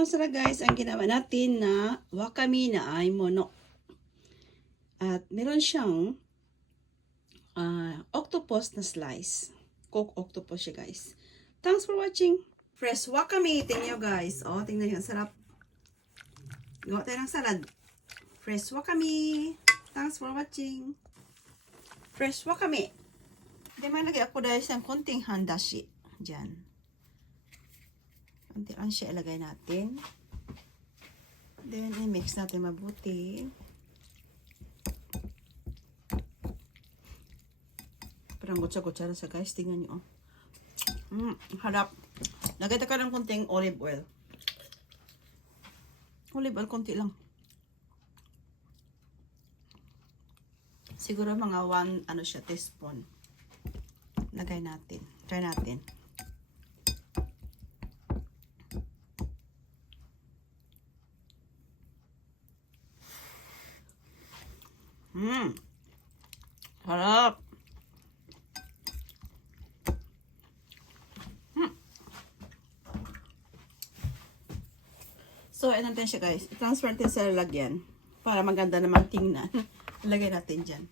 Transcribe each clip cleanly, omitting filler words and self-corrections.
Sara guys, ang ginawa natin na wakame na ay mono. At meron siyang octopus na slice. Cooked octopus siya guys. Thanks for watching. Fresh wakame, tingnan nyo guys. Oh, tingnan nyo, ang sarap. Gawa tayo ng salad. Fresh wakame. Thanks for watching. Fresh wakame. Hindi man lagay ako dahil sa konting handashi. Diyan. Konti lang siya ilagay natin. Then, i-mix natin mabuti. Parang gutsa-gutsa na sa guys. Tingnan nyo. Harap. Lagay ka ng konting olive oil. Olive oil, konti lang. Siguro mga 1 teaspoon. Lagay natin. Try natin. Harap. So, ito natin siya guys. I-transfer natin sa lalagyan. Para maganda naman tingnan. Ilagay natin dyan.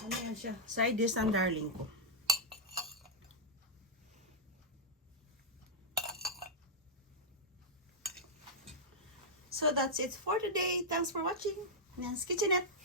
Ano yan siya? Side dish ang darling ko. So that's it for today. Thanks for watching. Nan's Kitchenette.